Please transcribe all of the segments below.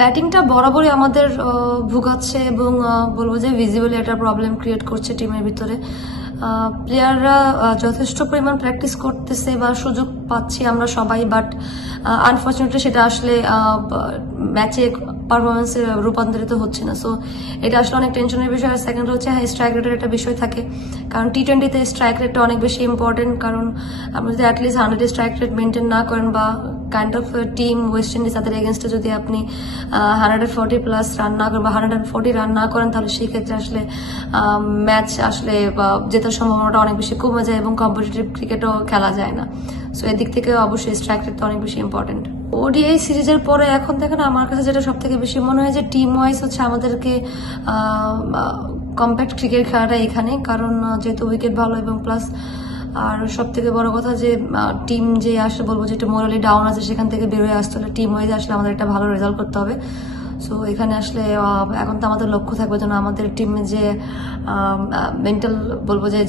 ব্যাটিংটা বরাবরই আমাদের ভুগাচ্ছে এবং বলবো যে ভিজিবলি একটা প্রবলেম ক্রিয়েট করছে টিমের ভিতরে। প্লেয়াররা যথেষ্ট পরিমাণ প্র্যাকটিস করতেছে বা সুযোগ পাচ্ছি আমরা সবাই, বাট আনফর্চুনেটলি সেটা আসলে ম্যাচে পারফরমেন্সে রূপান্তরিত হচ্ছে না। সো এটা আসলে অনেক টেনশনের বিষয়। আর সেকেন্ড হচ্ছে স্ট্রাইক রেটের একটা বিষয় থাকে, কারণ টি-20তে স্ট্রাইক রেটটা অনেক বেশি ইম্পর্টেন্ট। কারণ আপনি যদি অ্যাটলিস্ট 100 স্ট্রাইক রেট মেনটেন না করেন বা kind of team West Indies তাদের এগেনস্টে যদি আপনি 140+ রান না করেন বা 140 রান না করেন, তাহলে সেই ক্ষেত্রে আসলে ম্যাচ আসলে জেতার সম্ভাবনাটা অনেক বেশি কমে যায় এবং কম্পিটিটিভ ক্রিকেটও খেলা যায় না। সো এদিক থেকে অবশ্যই স্ট্রাইক রেটটা অনেক বেশি ইম্পর্টেন্ট। ওডিআই সিরিজের পরে এখন দেখেন আমার কাছে যেটা সব থেকে বেশি মনে হয় যে টিম ওয়াইজ হচ্ছে আমাদেরকে কম্প্যাক্ট ক্রিকেট খেলাটা এখানে, কারণ যেহেতু উইকেট ভালো এবং প্লাস আর সব থেকে বড় কথা যে টিম যে আসলে বলবো যে একটু মোরালি ডাউন আছে সেখান থেকে বেরোয় আসতে হলে টিম ওয়াইজ আসলে আমাদের একটা ভালো রেজাল্ট করতে হবে। সো এখানে আসলে এখন তো আমাদের লক্ষ্য থাকবে যেন আমাদের টিমে যে মেন্টাল বলবো যে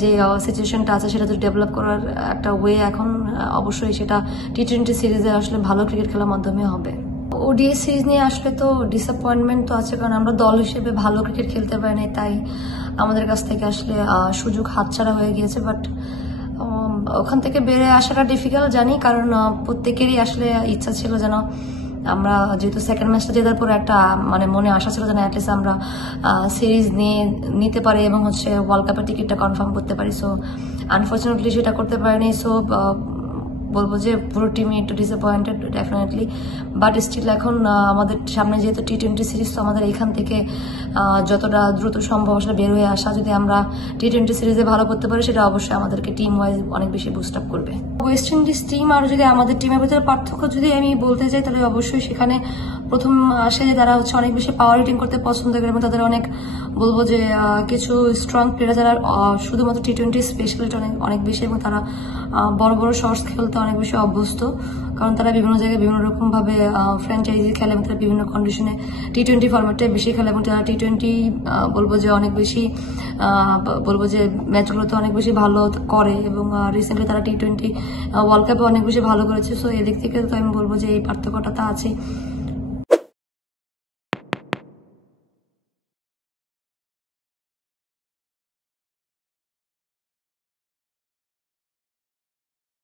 সিচুয়েশনটা আছে সেটা তো ডেভেলপ করার একটা ওয়ে এখন অবশ্যই সেটা টি-20 সিরিজে আসলে ভালো ক্রিকেট খেলার মাধ্যমে হবে। ওডিআই সিরিজ নিয়ে আসলে তো ডিসঅ্যাপয়েন্টমেন্ট তো আছে, কারণ আমরা দল হিসেবে ভালো ক্রিকেট খেলতে পারি না, তাই আমাদের কাছ থেকে আসলে সুযোগ হাতছাড়া হয়ে গিয়েছে। বাট ওখান থেকে বেড়ে আসাটা ডিফিকাল্ট জানি, কারণ প্রত্যেকেরই আসলে ইচ্ছা ছিল যেন আমরা, যেহেতু সেকেন্ড ম্যাচটা জেতার পর একটা মানে মনে আশা ছিল যেন অ্যাটলিস্ট আমরা সিরিজ নিতে পারি এবং হচ্ছে ওয়ার্ল্ড কাপের টিকিটটা কনফার্ম করতে পারি। সো আনফর্চুনেটলি সেটা করতে পারিনি। সো বলবো যে পুরো টিমই একটু ডিসঅ্যাপয়েন্টেড ডেফিনেটলি, বাট স্টিল এখন আমাদের সামনে যেহেতু টি-20 সিরিজ, তো আমাদের এখান থেকে যতটা দ্রুত সম্ভব আসলে বের হয়ে আসা, যদি আমরা টি-20 সিরিজে ভালো করতে পারি সেটা অবশ্যই আমাদেরকে টিম ওয়াইজ অনেক বেশি বুস্ট আপ করবে। ওয়েস্ট ইন্ডিজ টিম আর যদি আমাদের টিমের ভিতরে পার্থক্য যদি আমি বলতে চাই, তাহলে অবশ্যই সেখানে প্রথম আসে যে তারা হচ্ছে অনেক বেশি পাওয়ার হিটিং করতে পছন্দ করে এবং তাদের অনেক বলবো যে কিছু স্ট্রং প্লেয়ার যারা শুধুমাত্র টি-20 স্পেশালিটি অনেক বেশি এবং তারা বড় বড় শর্টস খেলতে অনেক বেশি অভ্যস্ত, কারণ তারা বিভিন্ন জায়গায় বিভিন্ন রকম ভাবে ফ্র্যাঞ্চাইজি খেলে এবং তারা বিভিন্ন কন্ডিশনে টি-20 ফরম্যাটে বেশি খেলে এবং তারা টি-20 বলবো যে অনেক বেশি বলবো যে ম্যাচগুলোতে অনেক বেশি ভালো করে এবং রিসেন্টলি তারা টি-20 ওয়ার্ল্ড কাপে অনেক বেশি ভালো করেছে। সো এদিক থেকে তো আমি বলবো যে এই পার্থক্যটা তা আছে।